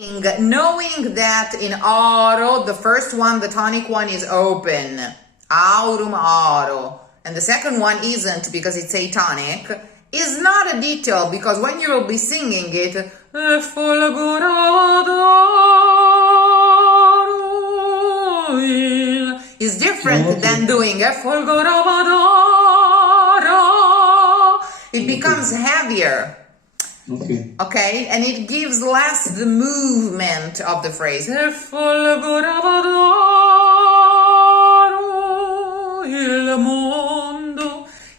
Knowing that in oro, the first one, the tonic one, is open, aurum oro, and the second one isn't because it's atonic, is not a detail, because when you will be singing it, is different than doing it becomes heavier. Okay, and it gives less the movement of the phrase.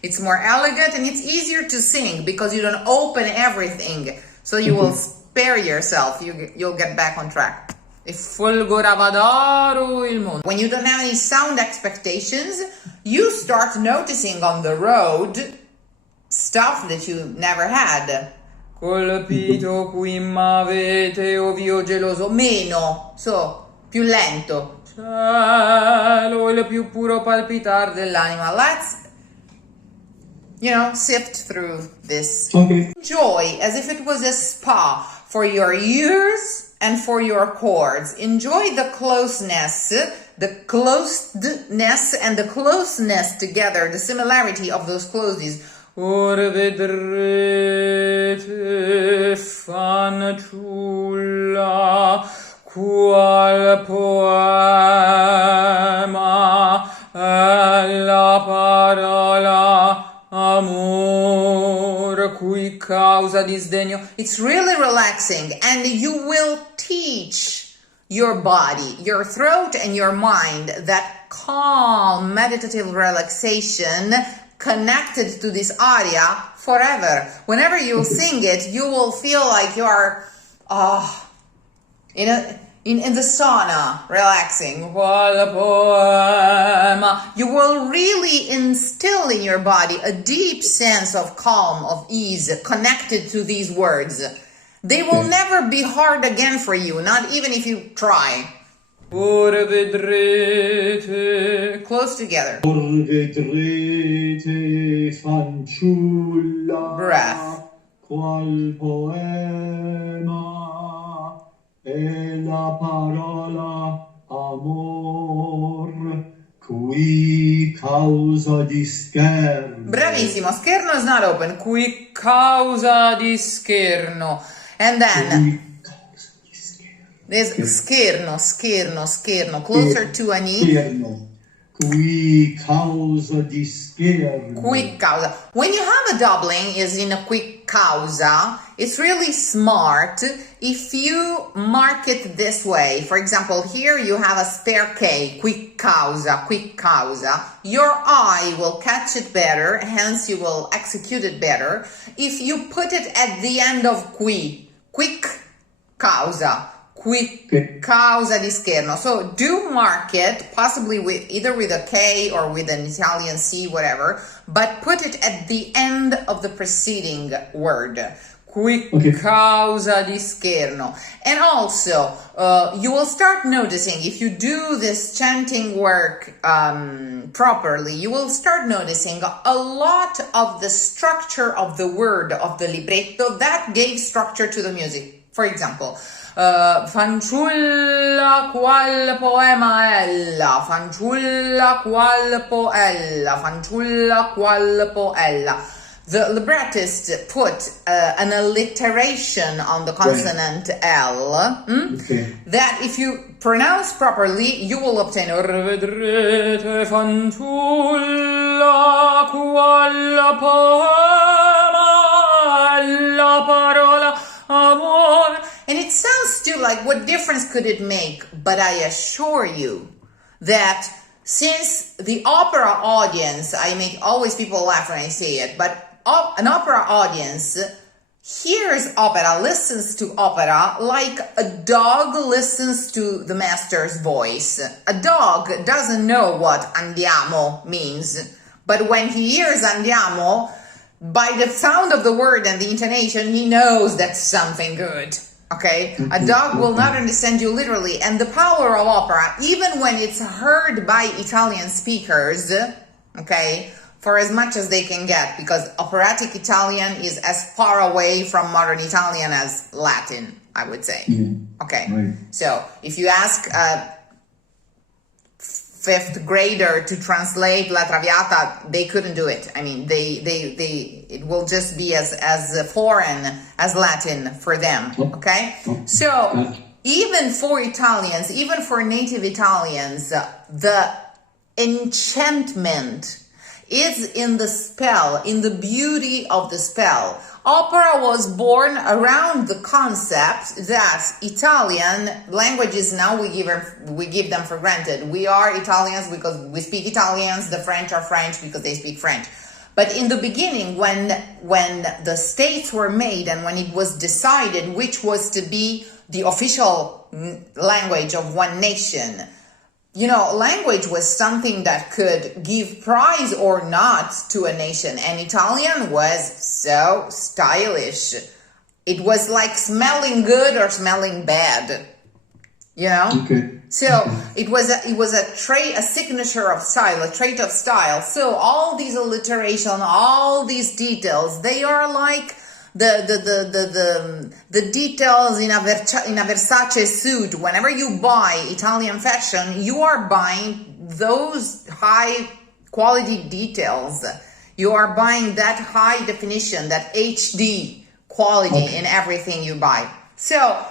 It's more elegant and it's easier to sing because you don't open everything. So you will spare yourself. You'll get back on track. When you don't have any sound expectations, you start noticing on the road stuff that you never had. Colpito qui m'avete, ovvio geloso. Meno, so, più lento. Cielo, il più puro palpitar dell'anima. Let's, sift through this. Okay. Enjoy as if it was a spa for your ears and for your chords. Enjoy the closeness and the closeness together, the similarity of those closes. Or vedrete, fanciulla, qual poema, la parola, amor, cui causa disdegno. It's really relaxing, and you will teach your body, your throat, and your mind that calm, meditative relaxation connected to this aria forever. Whenever you sing it, you will feel like you're in the sauna, relaxing. You will really instill in your body a deep sense of calm, of ease, connected to these words. They will never be hard again for you, not even if you try. Ora vedrete. Close together. Ora vedrete, fanciulla. Breath. Qual poema e la parola amor, qui causa di scherno. Bravissimo. Scherno is not open. Qui causa di scherno. And then there's scherno, closer to an E. Scherno. Qui causa di scherno. Quick causa. When you have a doubling is in a quick causa, it's really smart if you mark it this way. For example, here you have a spare K, quick causa. Your eye will catch it better, hence you will execute it better if you put it at the end of quick causa. Quick causa di scherno. So do mark it, possibly either with a K or with an Italian C, whatever, but put it at the end of the preceding word. Quick causa di scherno. And also, you will start noticing, if you do this chanting work properly, you will start noticing a lot of the structure of the word of the libretto that gave structure to the music. For example, fanciulla qual poema ella, fanciulla qual poella. The librettist put an alliteration on the consonant L that if you pronounce properly, you will obtain vedrete fanciulla qual poema la parola amor. And it sounds still like, what difference could it make? But I assure you that since the opera audience, I make always people laugh when I say it, but an opera audience hears opera, listens to opera like a dog listens to the master's voice. A dog doesn't know what andiamo means, but when he hears andiamo, by the sound of the word and the intonation, he knows that's something good. Okay? A dog will not understand you literally. And the power of opera, even when it's heard by Italian speakers, okay, for as much as they can get, because operatic Italian is as far away from modern Italian as Latin. I would say. Okay. Right. So if you ask a fifth grader to translate La Traviata, they couldn't do it. I mean, it will just be as foreign as Latin for them. Okay. So even for Italians, even for native Italians, the enchantment is in the spell, in the beauty of the spell. Opera was born around the concept that Italian languages, now we give them for granted. We are Italians because we speak Italians, the French are French because they speak French. But in the beginning, when the states were made and when it was decided which was to be the official language of one nation, you know, language was something that could give prize or not to a nation. And Italian was so stylish. It was like smelling good or smelling bad, you know? Okay. So it was a trait, a signature of style, a trait of style. So all these alliteration, all these details, they are like the details in a Versace suit. Whenever you buy Italian fashion, you are buying those high quality details. You are buying that high definition, that HD quality in everything you buy. So,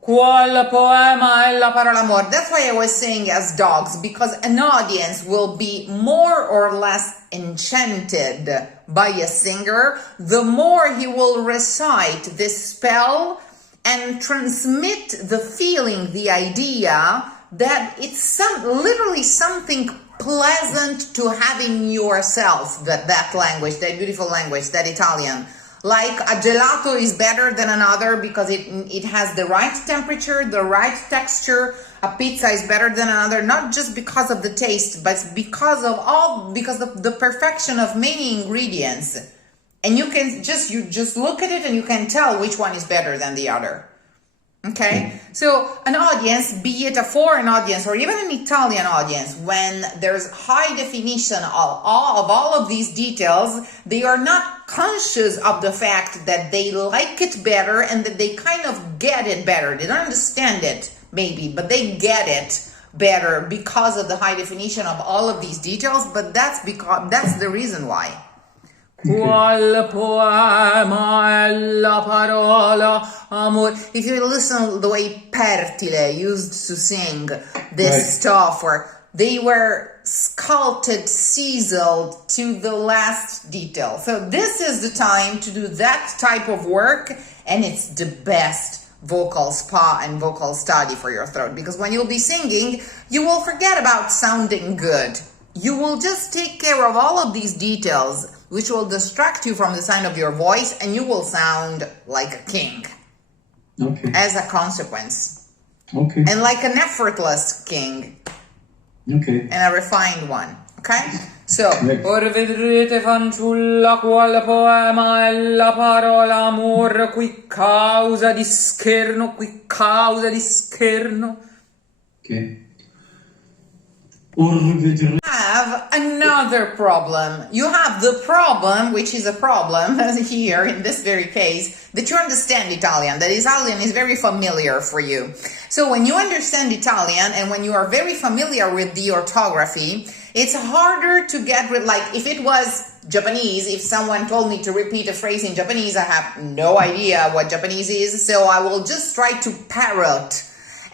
Qual, poema, e la parola, amor. That's why I was saying as dogs, because an audience will be more or less enchanted by a singer, the more he will recite this spell and transmit the feeling, the idea that it's literally something pleasant to have in yourself, that language, that beautiful language, that Italian. Like a gelato is better than another because it has the right temperature, the right texture. A pizza is better than another, not just because of the taste, but because of the perfection of many ingredients. And you just look at it and you can tell which one is better than the other. Okay, so an audience, be it a foreign audience or even an Italian audience, when there's high definition of all of these details, they are not conscious of the fact that they like it better and that they kind of get it better. They don't understand it, maybe, but they get it better because of the high definition of all of these details, but that's the reason why. Qual, poema, e la parola, amor. If you listen to the way Pertile used to sing this stuff, where they were sculpted, chiseled to the last detail. So this is the time to do that type of work, and it's the best vocal spa and vocal study for your throat, because when you'll be singing, you will forget about sounding good. You will just take care of all of these details, which will distract you from the sound of your voice, and you will sound like a king. Okay. As a consequence. Okay. And like an effortless king. Okay. And a refined one. Okay? So, or vedrete fanciulla qual poema e la parola amor qui causa di scherno, qui causa di scherno. Okay. Have another problem. You have the problem, which is a problem here in this very case, that you understand Italian, that Italian is very familiar for you. So when you understand Italian and when you are very familiar with the orthography, it's harder to get rid, like if it was Japanese, if someone told me to repeat a phrase in Japanese, I have no idea what Japanese is, so I will just try to parrot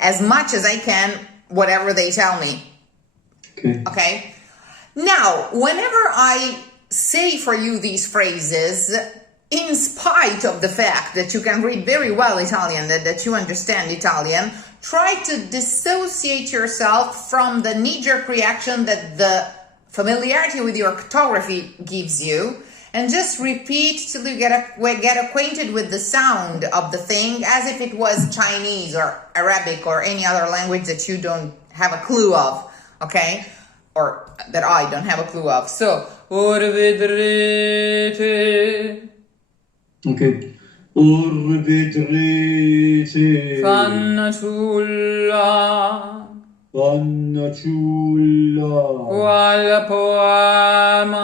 as much as I can whatever they tell me. Okay. Now, whenever I say for you these phrases, in spite of the fact that you can read very well Italian, that you understand Italian, try to dissociate yourself from the knee-jerk reaction that the familiarity with your orthography gives you, and just repeat till you get acquainted with the sound of the thing as if it was Chinese or Arabic or any other language that you don't have a clue of. Okay, or that I don't have a clue of. So, or vedrete. Okay. Or vedrete. Fanciulla. Fanciulla. Qual poema.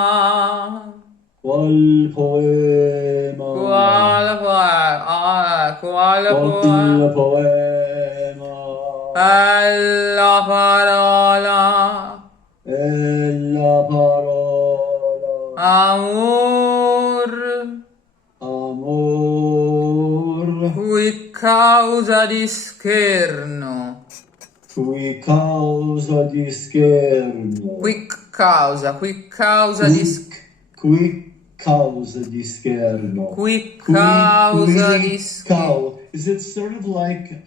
Qual poema. Qual poema. qual Qual poema è la parola, è la parola, amor, amor, qui causa di scherno, qui causa di scherno, qui causa di scherno. qui causa di scherno, Qui causa di scherno. Is it sort of like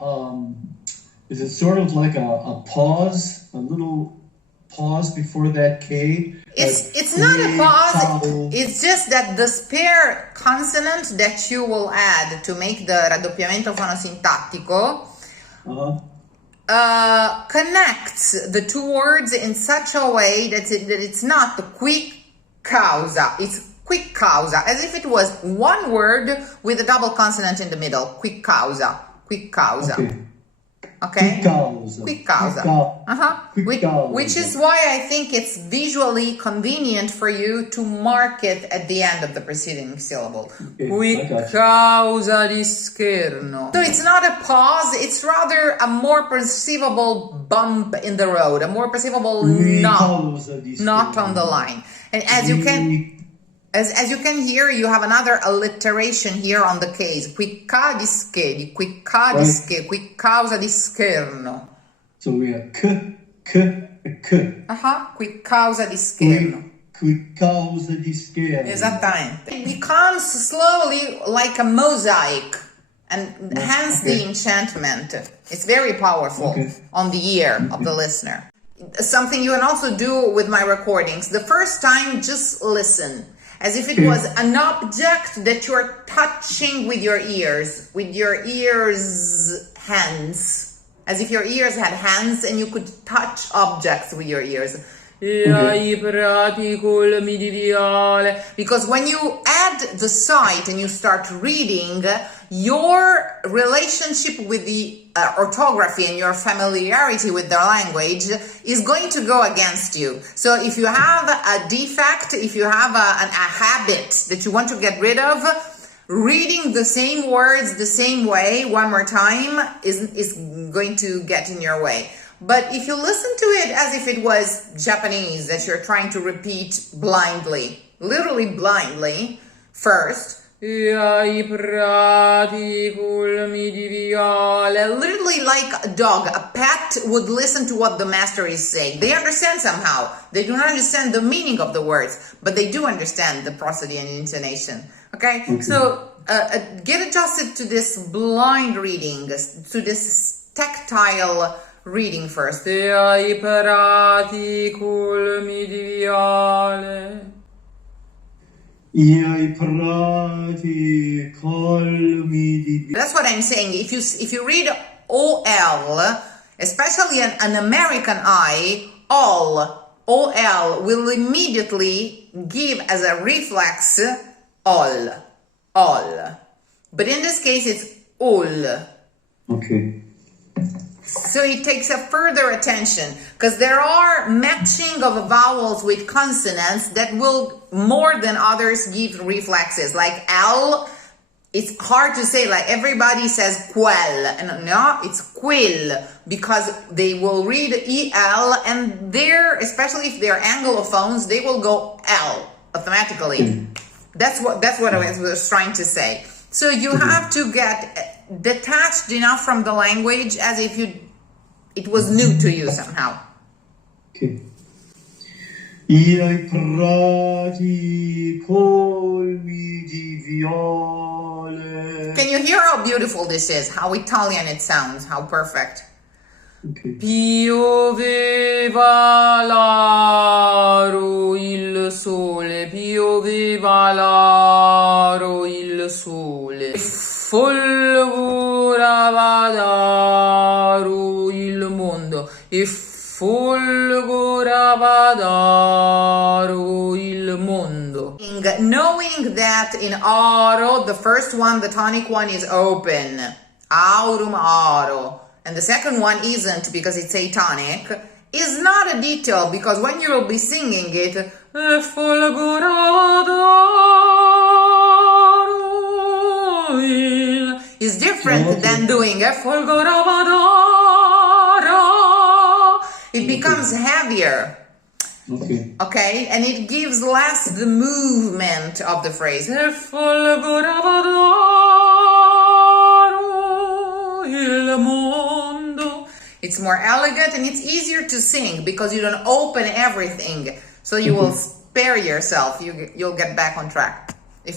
a pause, a little pause before that K? It's not a pause, it's just that the spare consonant that you will add to make the raddoppiamento fonosintattico connects the two words in such a way that it's not the quick causa, it's quick causa, as if it was one word with a double consonant in the middle. Quick causa. Okay? Quick causa. Which is why I think it's visually convenient for you to mark it at the end of the preceding syllable. Qui causa di scherno. So it's not a pause, it's rather a more perceivable bump in the road, a more perceivable not on the line. And as you can hear, you have another alliteration here on the case. Qui causa di scherno. So we have k. Qui causa di scherno. Qui causa di scherno. Esattamente. It becomes slowly like a mosaic, and hence the enchantment. It's very powerful on the ear of the listener. Something you can also do with my recordings. The first time, just listen. As if it was an object that you're touching with your ears hands. As if your ears had hands and you could touch objects with your ears. Because when you add the sight and you start reading, your relationship with the orthography and your familiarity with the language is going to go against you. So if you have a defect, if you have a habit that you want to get rid of, reading the same words the same way one more time is going to get in your way. But if you listen to it as if it was Japanese that you're trying to repeat blindly, literally blindly, first, literally like a dog, a pet would listen to what the master is saying. They understand somehow. They do not understand the meaning of the words, but they do understand the prosody and intonation. Okay? So get adjusted to this blind reading, to this tactile reading first. That's what I'm saying. If you read OL, especially an American eye, all OL will immediately give as a reflex all. But in this case, it's all. Okay. So it takes a further attention because there are matching of vowels with consonants that will more than others give reflexes. Like L, it's hard to say, like everybody says Qual, and no, it's Quil, because they will read EL, and there, especially if they're Anglophones, they will go L automatically. That's what I was trying to say. So you have to get detached enough from the language as if it was new to you somehow. Okay. I prati colmi di viole. Can you hear how beautiful this is? How Italian it sounds? How perfect. Okay. Pioveva l'aro il sole, pioveva l'aro il sole, folgorava d'aro il mondo, e folgorava d'aro il mondo. Knowing that in aro, the first one, the tonic one, is open, aurum aro, and the second one isn't because it's atonic, is not a detail, because when you will be singing it, is different Okay. than doing a folgoravadara. It becomes heavier. Okay. Okay, and it gives less the movement of the phrase. Il mondo. It's more elegant and it's easier to sing because you don't open everything. So you will spare yourself. You'll get back on track. You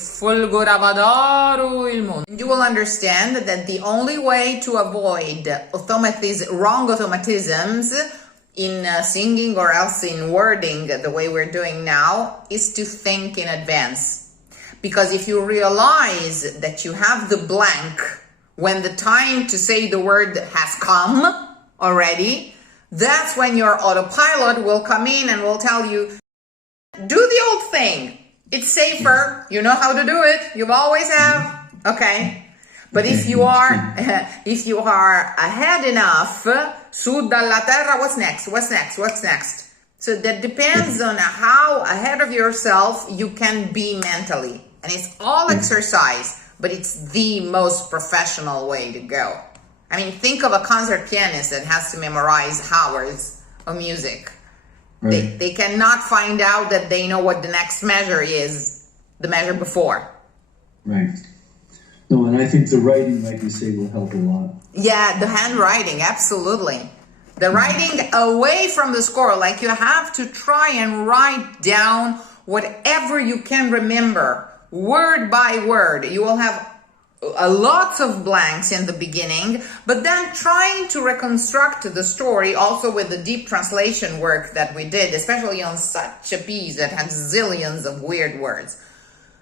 will understand that the only way to avoid wrong automatisms in singing or else in wording the way we're doing now is to think in advance. Because if you realize that you have the blank when the time to say the word has come already, that's when your autopilot will come in and will tell you, do the old thing. It's safer. You know how to do it. You always have. Okay. But if you are ahead enough, su dalla terra, what's next? What's next? What's next? So that depends on how ahead of yourself you can be mentally. And it's all exercise, but it's the most professional way to go. I mean, think of a concert pianist that has to memorize hours of music. Right. They cannot find out that they know what the next measure is, the measure before. Right. No, and I think the writing, like you say, will help a lot. Yeah, the handwriting, absolutely. The writing away from the score, like you have to try and write down whatever you can remember, word by word. You will have lots of blanks in the beginning, but then trying to reconstruct the story also with the deep translation work that we did, especially on such a piece that had zillions of weird words.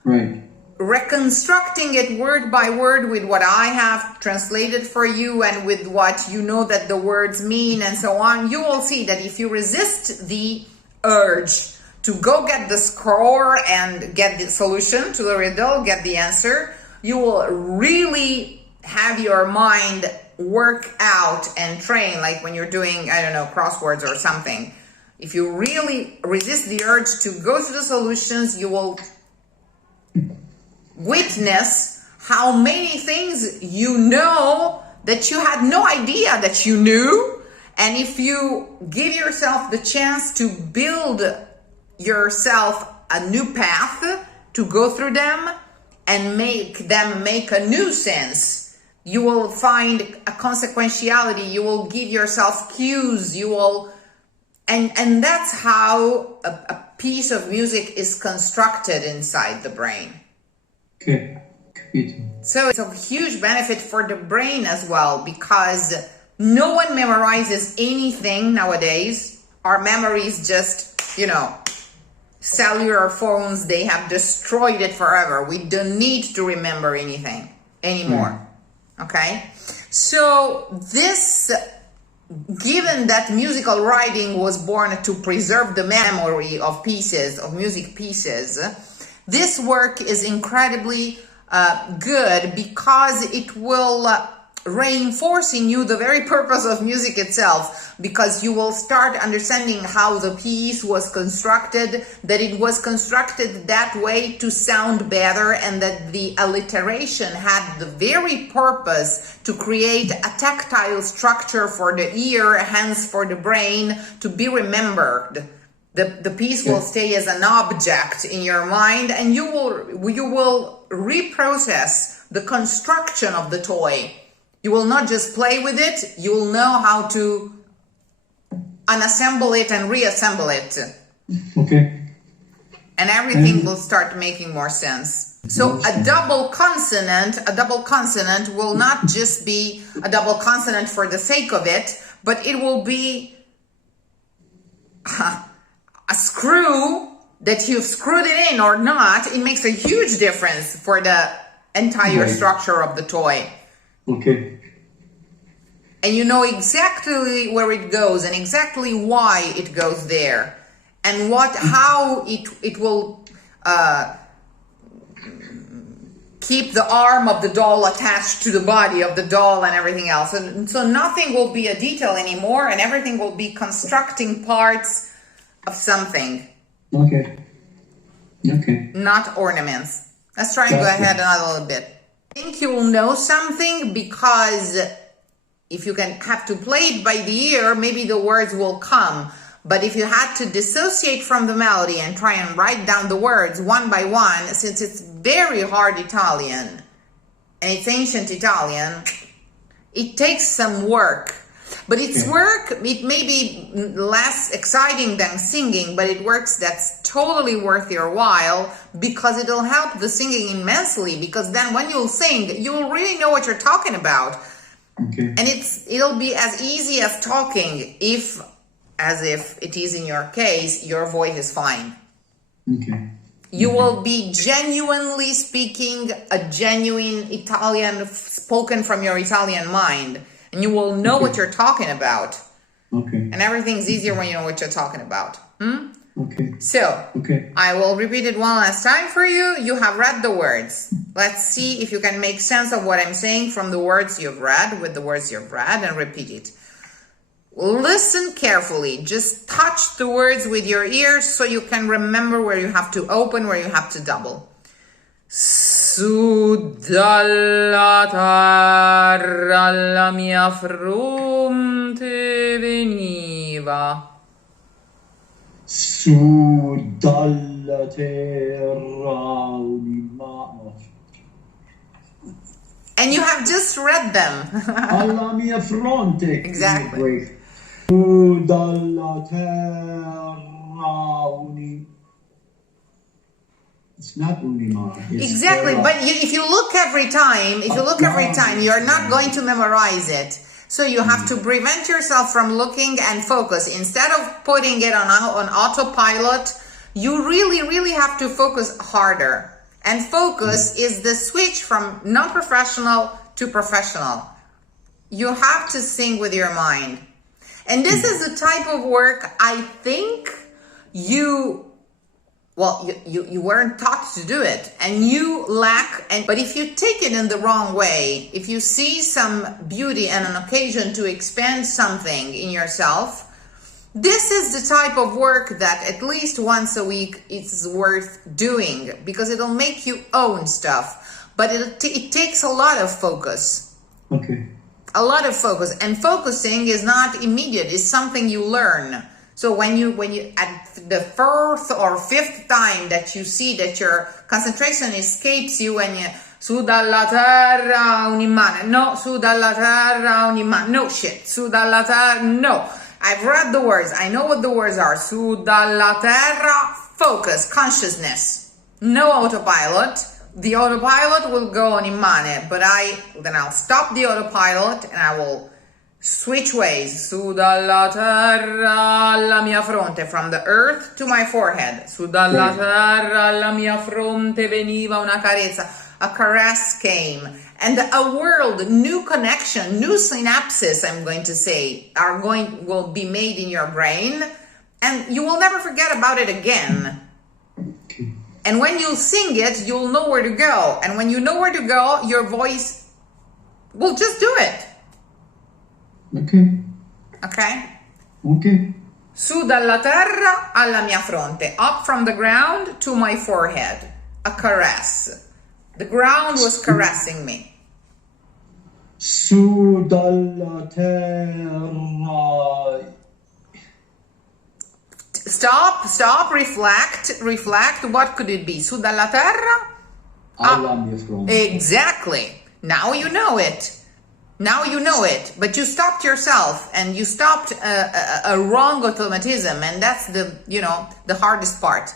Right. Reconstructing it word by word with what I have translated for you and with what you know that the words mean and so on, you will see that if you resist the urge to go get the score and get the solution to the riddle, get the answer, you will really have your mind work out and train, like when you're doing, I don't know, crosswords or something. If you really resist the urge to go to the solutions, you will witness how many things you know that you had no idea that you knew. And if you give yourself the chance to build yourself a new path to go through them and make them make a new sense, you will find a consequentiality, you will give yourself cues, you will, and that's how a piece of music is constructed inside the brain. Okay. Good. So it's a huge benefit for the brain as well, because no one memorizes anything nowadays. Our memory is just, cellular phones, they have destroyed it forever. We don't need to remember anything anymore. Okay? So this, given that musical writing was born to preserve the memory of pieces, of music pieces, this work is incredibly good because it will reinforce in you the very purpose of music itself, because you will start understanding how the piece was constructed, that it was constructed that way to sound better, and that the alliteration had the very purpose to create a tactile structure for the ear, hence for the brain, to be remembered. The piece will stay as an object in your mind, and you will reprocess the construction of the toy. You will not just play with it, you will know how to unassemble it and reassemble it. Okay. And everything will start making more sense. So a double consonant will not just be a double consonant for the sake of it, but it will be a screw that you've screwed it in or not. It makes a huge difference for the entire structure of the toy. Okay. And you know exactly where it goes and exactly why it goes there, and how it will keep the arm of the doll attached to the body of the doll and everything else. And so nothing will be a detail anymore, and everything will be constructing parts of something. Okay. Okay. Not ornaments. Let's try and go ahead another little bit. think you'll know something, because if you can have to play it by the ear, maybe the words will come. But if you had to dissociate from the melody and try and write down the words one by one, since it's very hard Italian and it's ancient Italian, it takes some work. But it's work, it may be less exciting than singing, but it works that's totally worth your while, because it'll help the singing immensely, because then when you'll sing, you'll really know what you're talking about. Okay. And it'll be as easy as talking, as if it is in your case, your voice is fine. Okay. You will be genuinely speaking a genuine Italian, spoken from your Italian mind. And you will know what you're talking about. Okay. And everything's easier when you know what you're talking about. Okay. So, Okay. I will repeat it one last time for you. You have read the words. Let's see if you can make sense of what I'm saying from the words you've read, with the words you've read, and repeat it. Listen carefully. Just touch the words with your ears so you can remember where you have to open, where you have to double. Su dalla terra alla mia fronte veniva. Su dalla terra un'imma. And you have just read them. Alla mia fronte. Exactly. Great. Su dalla terra un'imma. It's not unima. It's Exactly, terra. but if you look every time, you're not going to memorize it. So you have to prevent yourself from looking and focus. Instead of putting it on autopilot, you really, really have to focus harder. And focus is the switch from non-professional to professional. You have to sing with your mind. And this is the type of work I think you weren't taught to do it, and you lack. But if you take it in the wrong way, if you see some beauty and an occasion to expand something in yourself, this is the type of work that at least once a week it's worth doing, because it'll make you own stuff. But it takes a lot of focus. Okay. A lot of focus, and focusing is not immediate. It's something you learn. So when you at the fourth or fifth time that you see that your concentration escapes you, and you su dalla terra un immane, no, su dalla terra un immane, no shit, su dalla terra, no. I've read the words. I know what the words are. Su dalla terra, focus, consciousness, no autopilot. The autopilot will go on immane, but then I'll stop the autopilot and I will switch ways. Su dalla terra alla mia fronte, from the earth to my forehead. Su dalla terra alla mia fronte veniva una carezza. A caress came. And a world, new connection, new synapses, I'm going to say, will be made in your brain. And you will never forget about it again. Okay. And when you sing it, you'll know where to go. And when you know where to go, your voice will just do it. Okay. Okay? Okay. Su dalla terra alla mia fronte. Up from the ground to my forehead. A caress. The ground was caressing me. Su dalla terra. Stop, reflect. What could it be? Su dalla terra? Alla mia fronte. Exactly. Now you know it. But you stopped yourself, and you stopped a wrong automatism, and that's the hardest part.